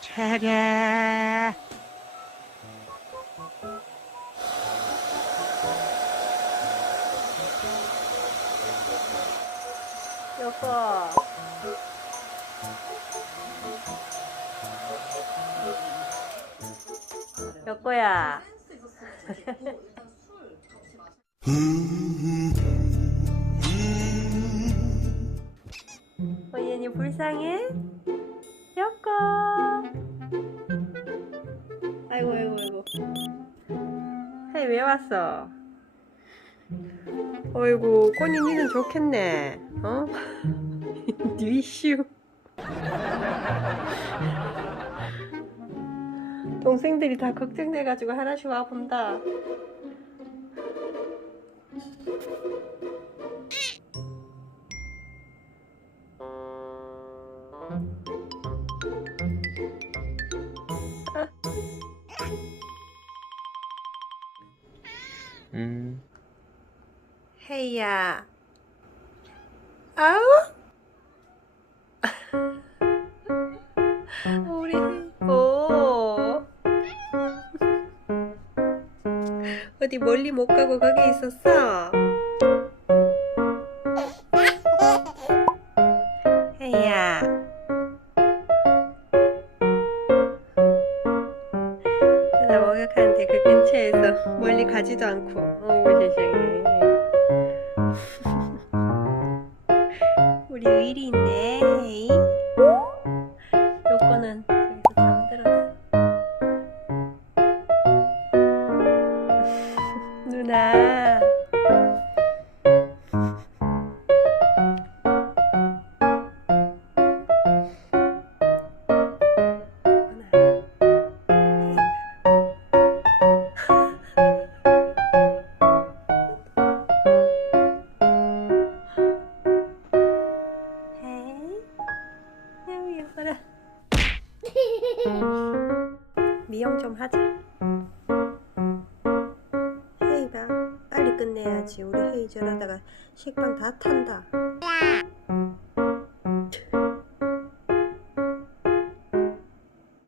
차례. 여보. 여보야. 어얘니 불쌍해? 여보. 아이고 아이고 아이고. 헤이 왜 왔어? 어이구 꼬니 니는 좋겠네. 어? 뉴이슈. 동생들이 다 걱정돼가지고 하나씩 와 본다. 음. 헤이야. 어디 멀리 못 가고 거기 있었어? 헤이야. 나 목욕하는데 그 근처에서 멀리 가지도 않고. 어우 세상에. 우리 의리 있네. 누나. 헤이. 아유 예뻐라. 미용 좀 하자. 지. 우리 헤이 저러다가 식빵 다 탄다.